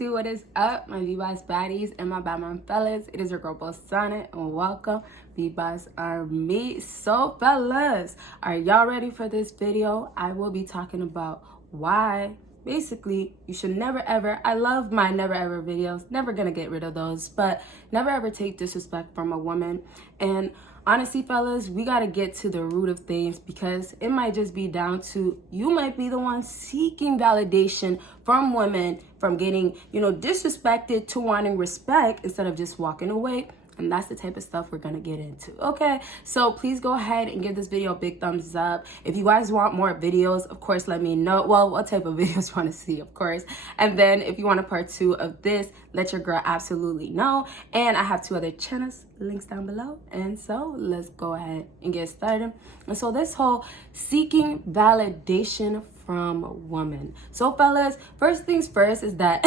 What is up, my BBossBaddies and my bad mom fellas? It is your girl Bosana and welcome BBossArmy. So fellas, are y'all ready for this video? I will be talking about why basically you should never ever, I love my never ever videos, never gonna get rid of those, but never ever take disrespect from a woman. And honestly fellas, we gotta get to the root of things, because it might just be down to you might be the one seeking validation from women, from getting disrespected to wanting respect instead of just walking away. And that's the type of stuff we're gonna get into. Okay, so please go ahead and give this video a big thumbs up. If you guys want more videos, of course, let me know. Well, what type of videos you want to see, of course. And then if you want a part 2 of this, let your girl absolutely know. And I have 2 other channels, links down below. And so let's go ahead and get started. And so this whole seeking validation from women. So fellas, first things first is that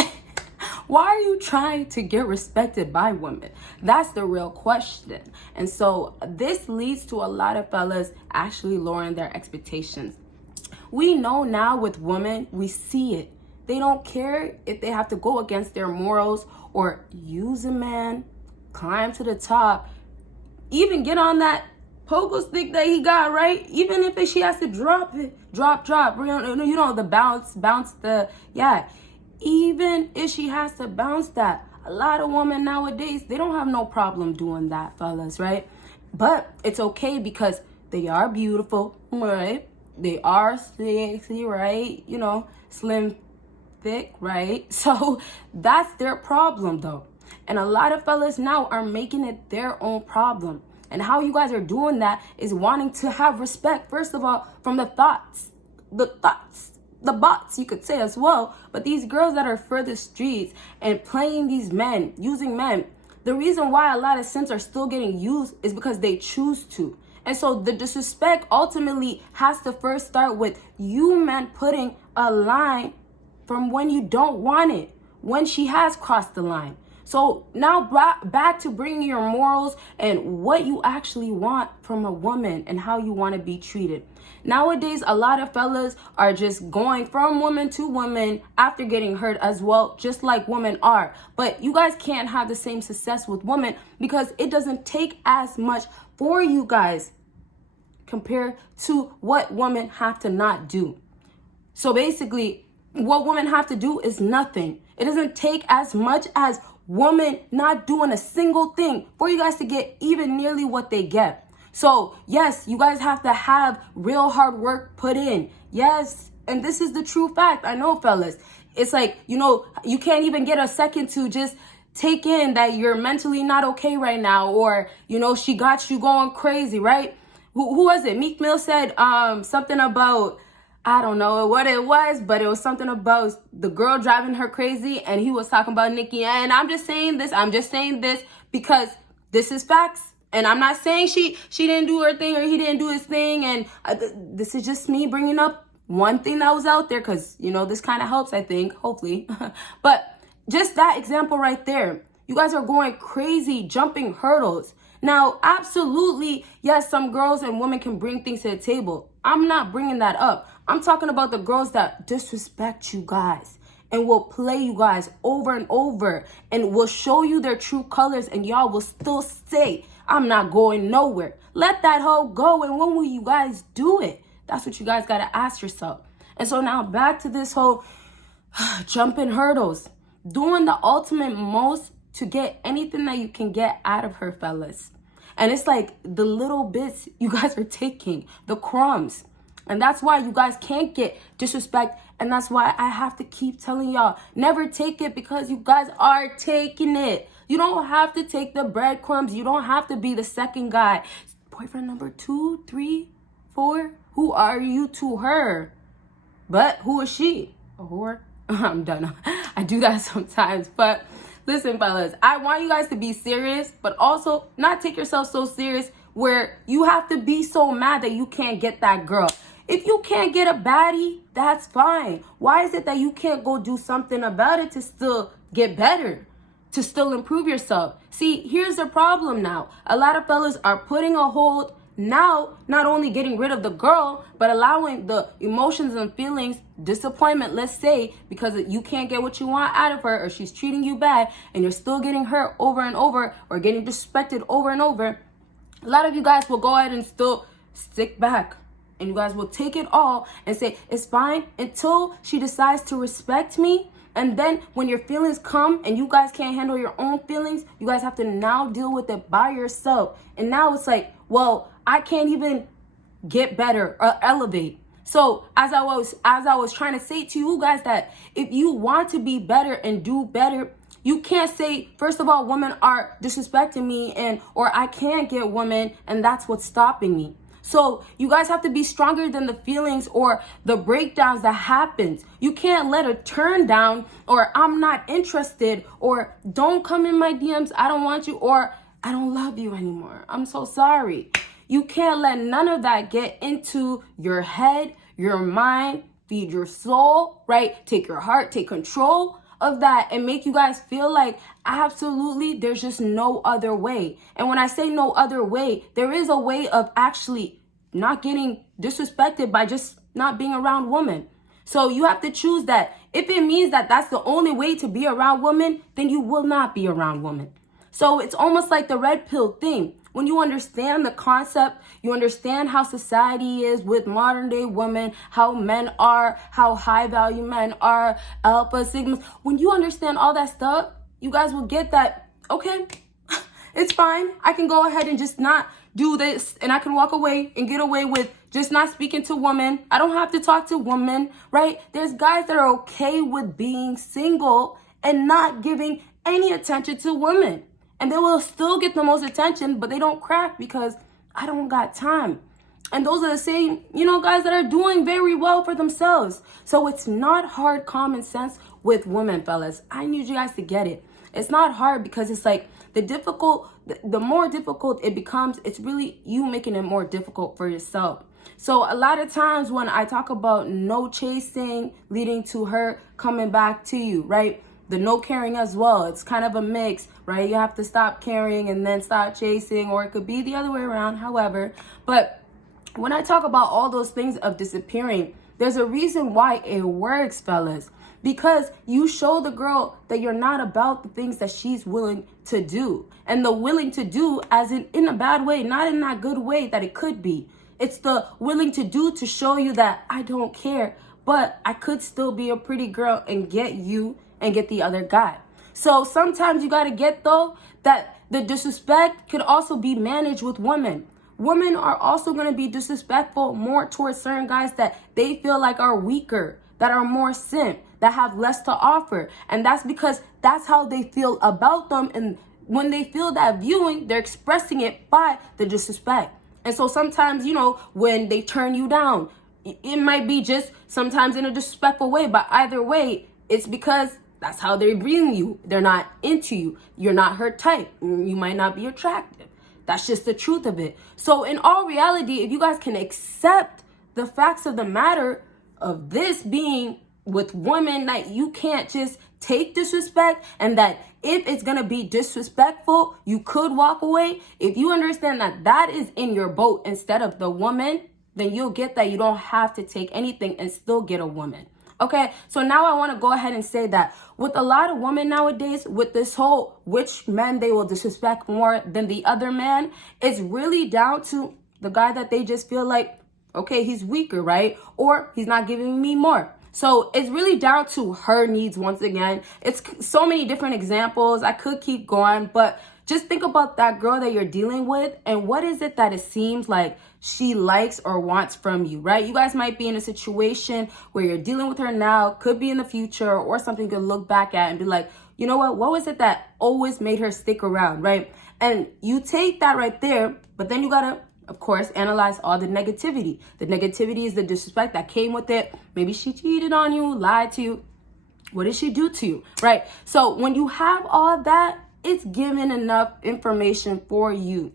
why are you trying to get respected by women? That's the real question. And so this leads to a lot of fellas actually lowering their expectations. We know now with women, we see it. They don't care if they have to go against their morals or use a man, climb to the top, even get on that pogo stick that he got, right? Even if she has to drop it, drop, the bounce, even if she has to bounce that. A lot of women nowadays, they don't have no problem doing that, fellas, right? But it's okay because they are beautiful, right? They are sexy, right? Slim, thick, right? So that's their problem though. And a lot of fellas now are making it their own problem. And how you guys are doing that is wanting to have respect, first of all, from the bots, you could say as well. But these girls that are for the streets and playing these men, using men, the reason why a lot of simps are still getting used is because they choose to. And so the disrespect ultimately has to first start with you men putting a line from when you don't want it, when she has crossed the line. So now back to bringing your morals and what you actually want from a woman and how you want to be treated. Nowadays, a lot of fellas are just going from woman to woman after getting hurt as well, just like women are. But you guys can't have the same success with women because it doesn't take as much for you guys compared to what women have to not do. So basically, what women have to do is nothing. It doesn't take as much as women not doing a single thing for you guys to get even nearly what they get. So yes, you guys have to have real hard work put in. Yes, and this is the true fact. I know, fellas. It's like, you can't even get a second to just take in that you're mentally not okay right now, or she got you going crazy, right? Who was it? Meek Mill said something about, I don't know what it was, but it was something about the girl driving her crazy, and he was talking about Nicki. And I'm just saying this because this is facts. And I'm not saying she didn't do her thing or he didn't do his thing. And this is just me bringing up one thing that was out there because, this kind of helps, I think, hopefully. But just that example right there. You guys are going crazy, jumping hurdles. Now, absolutely, yes, some girls and women can bring things to the table. I'm not bringing that up. I'm talking about the girls that disrespect you guys and will play you guys over and over and will show you their true colors, and y'all will still say, I'm not going nowhere. Let that hoe go, and when will you guys do it? That's what you guys got to ask yourself. And so now back to this whole jumping hurdles, doing the ultimate most to get anything that you can get out of her, fellas. And it's like the little bits you guys are taking, the crumbs. And that's why you guys can't get disrespect. And that's why I have to keep telling y'all, never take it, because you guys are taking it. You don't have to take the breadcrumbs. You don't have to be the second guy. Boyfriend number 2, 3, 4. Who are you to her? But who is she? A whore? I'm done. I do that sometimes. But listen, fellas, I want you guys to be serious, but also not take yourself so serious where you have to be so mad that you can't get that girl. If you can't get a baddie, that's fine. Why is it that you can't go do something about it to still get better, to still improve yourself? See, here's the problem now. A lot of fellas are putting a hold now not only getting rid of the girl, but allowing the emotions and feelings, disappointment, let's say, because you can't get what you want out of her, or she's treating you bad and you're still getting hurt over and over, or getting disrespected over and over. A lot of you guys will go ahead and still stick back, and you guys will take it all and say, it's fine until she decides to respect me. And then when your feelings come and you guys can't handle your own feelings, you guys have to now deal with it by yourself. And now it's like, well, I can't even get better or elevate. So as I was trying to say to you guys, that if you want to be better and do better, you can't say, first of all, women are disrespecting me, or I can't get women, and that's what's stopping me. So you guys have to be stronger than the feelings or the breakdowns that happens. You can't let a turn down, or I'm not interested, or don't come in my DMs, I don't want you, or I don't love you anymore, I'm so sorry. You can't let none of that get into your head, your mind, feed your soul, right? Take your heart, take control of that, and make you guys feel like absolutely there's just no other way. And when I say no other way, there is a way of actually not getting disrespected by just not being around women. So you have to choose that. If it means that that's the only way to be around women, then you will not be around women. So it's almost like the red pill thing. When you understand the concept, you understand how society is with modern day women, how men are, how high value men are, alpha, sigmas. When you understand all that stuff, you guys will get that, okay, it's fine. I can go ahead and just not do this, and I can walk away and get away with just not speaking to women. I don't have to talk to women, right? There's guys that are okay with being single and not giving any attention to women. And they will still get the most attention, but they don't crack because I don't got time. And those are the same, guys that are doing very well for themselves. So it's not hard common sense with women, fellas. I need you guys to get it. It's not hard because it's like the more difficult it becomes, it's really you making it more difficult for yourself. So a lot of times when I talk about no chasing leading to her coming back to you, right? The no caring as well. It's kind of a mix, right? You have to stop caring and then start chasing, or it could be the other way around, however. But when I talk about all those things of disappearing, there's a reason why it works, fellas. Because you show the girl that you're not about the things that she's willing to do. And the willing to do as in a bad way, not in that good way that it could be. It's the willing to do to show you that I don't care, but I could still be a pretty girl and get you and get the other guy. So sometimes you got to get, though, that the disrespect could also be managed with women. Women are also going to be disrespectful more towards certain guys that they feel like are weaker, that are more simp, that have less to offer. And that's because that's how they feel about them. And when they feel that viewing, they're expressing it by the disrespect. And so sometimes, when they turn you down, it might be just sometimes in a disrespectful way, but either way, it's because that's how they're reading you. They're not into you. You're not her type. You might not be attractive. That's just the truth of it. So in all reality, if you guys can accept the facts of the matter of this being with women, that you can't just take disrespect, and that if it's going to be disrespectful, you could walk away. If you understand that that is in your boat instead of the woman, then you'll get that you don't have to take anything and still get a woman. Okay, so now I want to go ahead and say that with a lot of women nowadays, with this whole which men they will disrespect more than the other man, it's really down to the guy that they just feel like, okay, he's weaker, right? Or he's not giving me more. So it's really down to her needs once again. It's so many different examples. I could keep going, but just think about that girl that you're dealing with and what is it that it seems like she likes or wants from you, right? You guys might be in a situation where you're dealing with her now, could be in the future, or something you can look back at and be like, you know what was it that always made her stick around, right? And you take that right there, but then you gotta, of course, analyze all the negativity. The negativity is the disrespect that came with it. Maybe she cheated on you, lied to you. What did she do to you, right? So when you have all that, it's given enough information for you,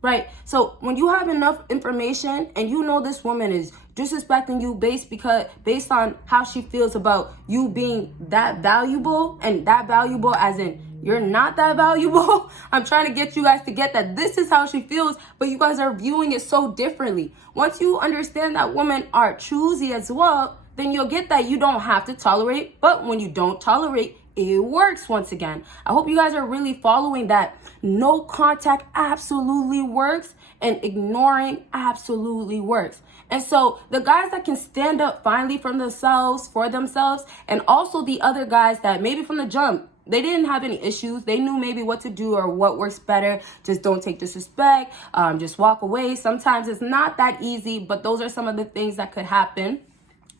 right? So when you have enough information and you know this woman is disrespecting you based on how she feels about you being that valuable, and that valuable as in you're not that valuable. I'm trying to get you guys to get that this is how she feels, but you guys are viewing it so differently. Once you understand that women are choosy as well, then you'll get that you don't have to tolerate, but when you don't tolerate, it works once again. I hope you guys are really following that. No contact absolutely works, and ignoring absolutely works. And so the guys that can stand up finally for themselves, and also the other guys that maybe from the jump, they didn't have any issues. They knew maybe what to do or what works better. Just don't take disrespect. Just walk away. Sometimes it's not that easy, but those are some of the things that could happen.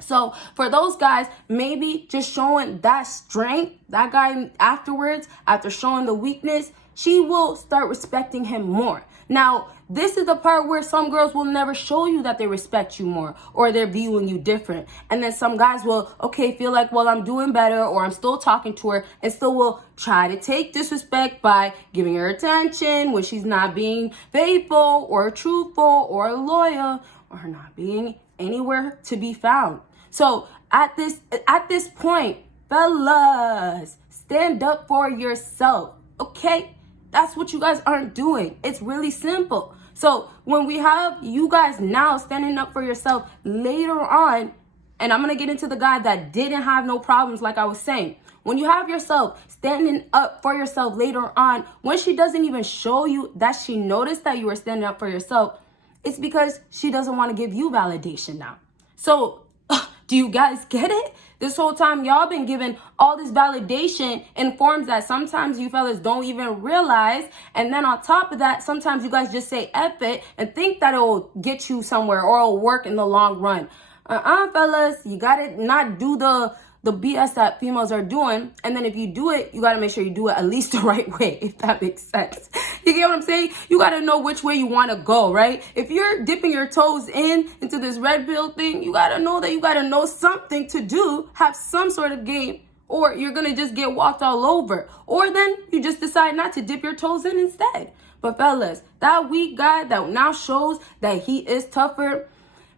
So for those guys, maybe just showing that strength, that guy afterwards, after showing the weakness, she will start respecting him more. Now, this is the part where some girls will never show you that they respect you more or they're viewing you different. And then some guys will, feel like, well, I'm doing better or I'm still talking to her, and still will try to take disrespect by giving her attention when she's not being faithful or truthful or loyal or not being anywhere to be found. So at this point, fellas, stand up for yourself, okay? That's what you guys aren't doing. It's really simple. So when we have you guys now standing up for yourself later on, and I'm going to get into the guy that didn't have no problems like I was saying. When you have yourself standing up for yourself later on, when she doesn't even show you that she noticed that you were standing up for yourself, it's because she doesn't want to give you validation now. So do you guys get it? This whole time, y'all been given all this validation in forms that sometimes you fellas don't even realize. And then on top of that, sometimes you guys just say F it and think that it will get you somewhere or it'll work in the long run. Fellas, you gotta not do the BS that females are doing. And then if you do it, you gotta make sure you do it at least the right way, if that makes sense. You get what I'm saying? You gotta know which way you wanna go, right? If you're dipping your toes into this red pill thing, you gotta know that you gotta know something to do, have some sort of game, or you're gonna just get walked all over. Or then you just decide not to dip your toes in instead. But fellas, that weak guy that now shows that he is tougher,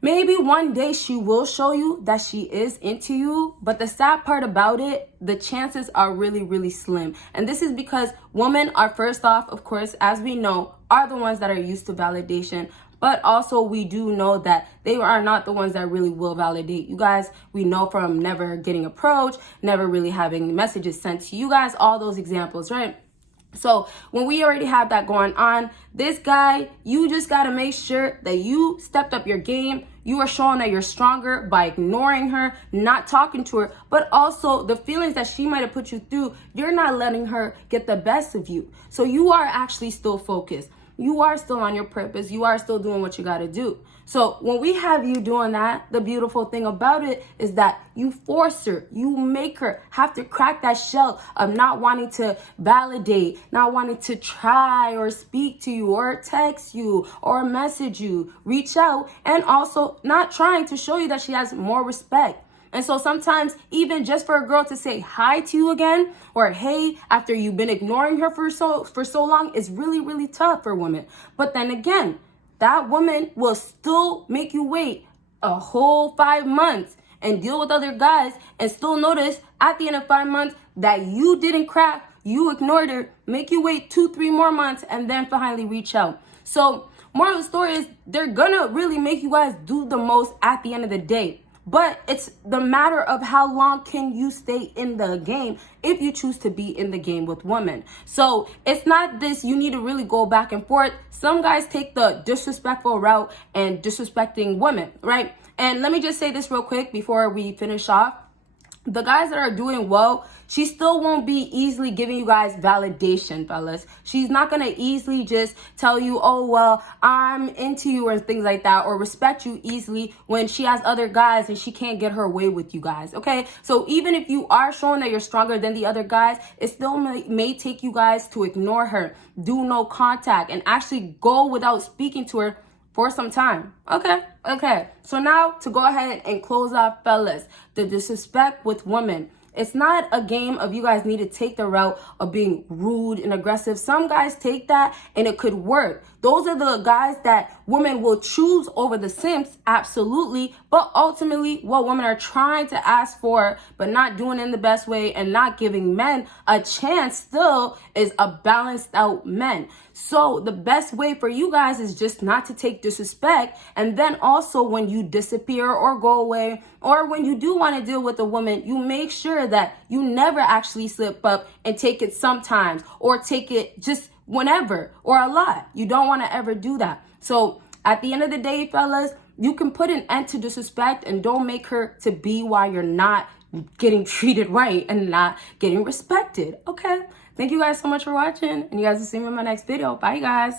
maybe one day she will show you that she is into you, but the sad part about it, the chances are really, really slim. And this is because women are, first off, of course, as we know, are the ones that are used to validation. But also we do know that they are not the ones that really will validate you guys. We know from never getting approached, never really having messages sent to you guys, all those examples, right? So when we already have that going on, this guy, you just got to make sure that you stepped up your game. You are showing that you're stronger by ignoring her, not talking to her, but also the feelings that she might have put you through, you're not letting her get the best of you. So you are actually still focused. You are still on your purpose. You are still doing what you got to do. So when we have you doing that, the beautiful thing about it is that you force her, you make her have to crack that shell of not wanting to validate, not wanting to try or speak to you or text you or message you, reach out, and also not trying to show you that she has more respect. And so sometimes even just for a girl to say hi to you again or hey after you've been ignoring her for so long is really, really tough for women. But then again, that woman will still make you wait a whole 5 months and deal with other guys and still notice at the end of 5 months that you didn't crack, you ignored her, make you wait 2-3 more months and then finally reach out. So moral of the story is they're gonna really make you guys do the most at the end of the day. But it's the matter of how long can you stay in the game if you choose to be in the game with women. So it's not this, you need to really go back and forth. Some guys take the disrespectful route and disrespecting women, right? And let me just say this real quick before we finish off. The guys that are doing well, she still won't be easily giving you guys validation, fellas. She's not going to easily just tell you, oh, well, I'm into you or things like that, or respect you easily when she has other guys and she can't get her way with you guys, okay? So even if you are showing that you're stronger than the other guys, it still may take you guys to ignore her, do no contact, and actually go without speaking to her for some time. Okay. So now to go ahead and close off, fellas, the disrespect with women. It's not a game of you guys need to take the route of being rude and aggressive. Some guys take that and it could work. Those are the guys that women will choose over the simps, absolutely. But ultimately, what women are trying to ask for, but not doing it in the best way and not giving men a chance still, is a balanced out men. So the best way for you guys is just not to take disrespect. And then also when you disappear or go away, or when you do want to deal with a woman, you make sure that you never actually slip up and take it sometimes, or take it just whenever or a lot. You don't want to ever do that. So at the end of the day, fellas, you can put an end to disrespect, and don't make her to be why you're not getting treated right and not getting respected. Okay? Thank you guys so much for watching, and you guys will see me in my next video. Bye, guys.